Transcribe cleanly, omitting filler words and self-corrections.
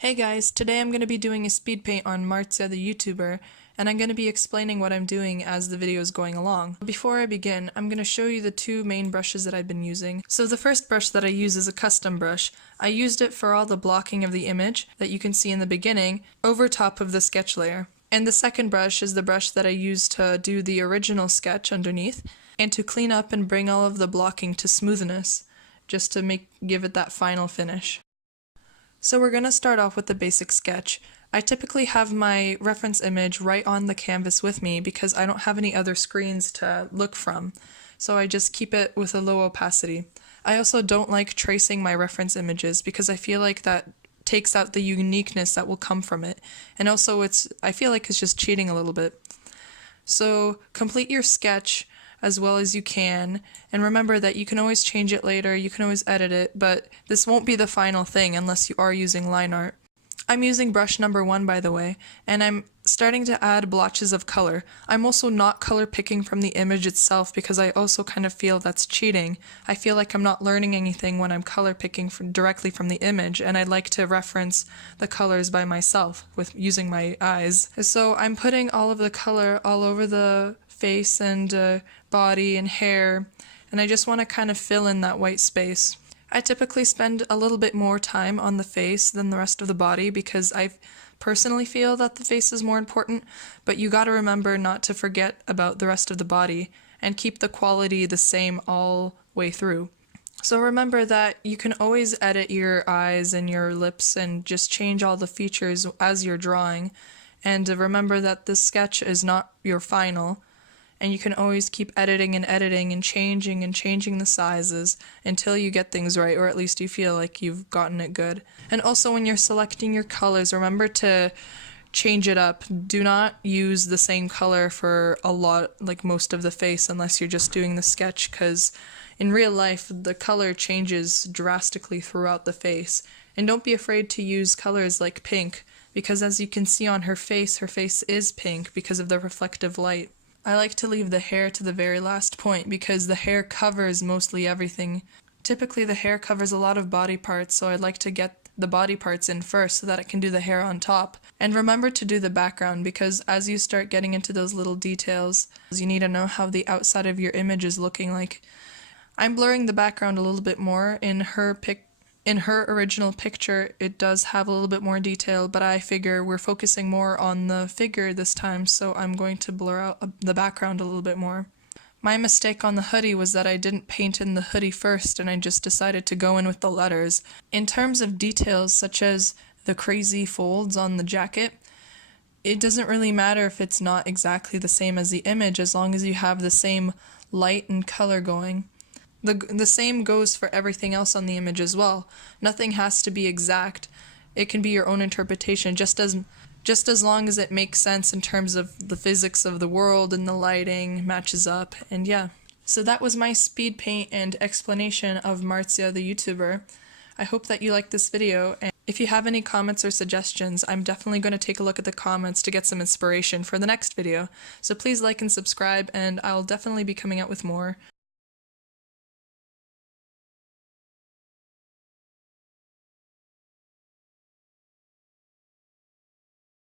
Hey guys, today I'm going to be doing a speed paint on Marzia the YouTuber, and I'm going to be explaining what I'm doing as the video is going along. Before I begin, I'm going to show you the two main brushes that I've been using. So the first brush that I use is a custom brush. I used it for all the blocking of the image that you can see in the beginning, over top of the sketch layer. And the second brush is the brush that I used to do the original sketch underneath, and to clean up and bring all of the blocking to smoothness, just to give it that final finish. So we're going to start off with the basic sketch. I typically have my reference image right on the canvas with me because I don't have any other screens to look from, so I just keep it with a low opacity. I also don't like tracing my reference images because I feel like that takes out the uniqueness that will come from it, and also I feel like it's just cheating a little bit. So complete your sketch as well as you can, and remember that you can always change it later, you can always edit it, but this won't be the final thing unless you are using line art. I'm using brush number 1, by the way, and I'm starting to add blotches of color. I'm also not color picking from the image itself because I also kind of feel that's cheating. I feel like I'm not learning anything when I'm color picking directly from the image, and I like to reference the colors by myself with using my eyes. So I'm putting all of the color all over the face and body and hair, and I just want to kind of fill in that white space. I typically spend a little bit more time on the face than the rest of the body because I personally feel that the face is more important, but you gotta remember not to forget about the rest of the body and keep the quality the same all way through. So remember that you can always edit your eyes and your lips and just change all the features as you're drawing, and remember that this sketch is not your final, and you can always keep editing and changing the sizes until you get things right, or at least you feel like you've gotten it good. And also when you're selecting your colors, remember to change it up. Do not use the same color for a lot, like most of the face, unless you're just doing the sketch, because in real life the color changes drastically throughout the face. And don't be afraid to use colors like pink, because as you can see on her face is pink because of the reflective light. I like to leave the hair to the very last point because the hair covers mostly everything. Typically the hair covers a lot of body parts, so I'd like to get the body parts in first so that it can do the hair on top. And remember to do the background, because as you start getting into those little details, you need to know how the outside of your image is looking like. I'm blurring the background a little bit more. In her original picture, it does have a little bit more detail, but I figure we're focusing more on the figure this time, so I'm going to blur out the background a little bit more. My mistake on the hoodie was that I didn't paint in the hoodie first, and I just decided to go in with the letters. In terms of details, such as the crazy folds on the jacket, it doesn't really matter if it's not exactly the same as the image, as long as you have the same light and color going. The same goes for everything else on the image as well. Nothing has to be exact. It can be your own interpretation, just as long as it makes sense in terms of the physics of the world and the lighting matches up, and yeah. So that was my speed paint and explanation of Marzia the YouTuber. I hope that you liked this video, and if you have any comments or suggestions, I'm definitely going to take a look at the comments to get some inspiration for the next video. So please like and subscribe, and I'll definitely be coming out with more.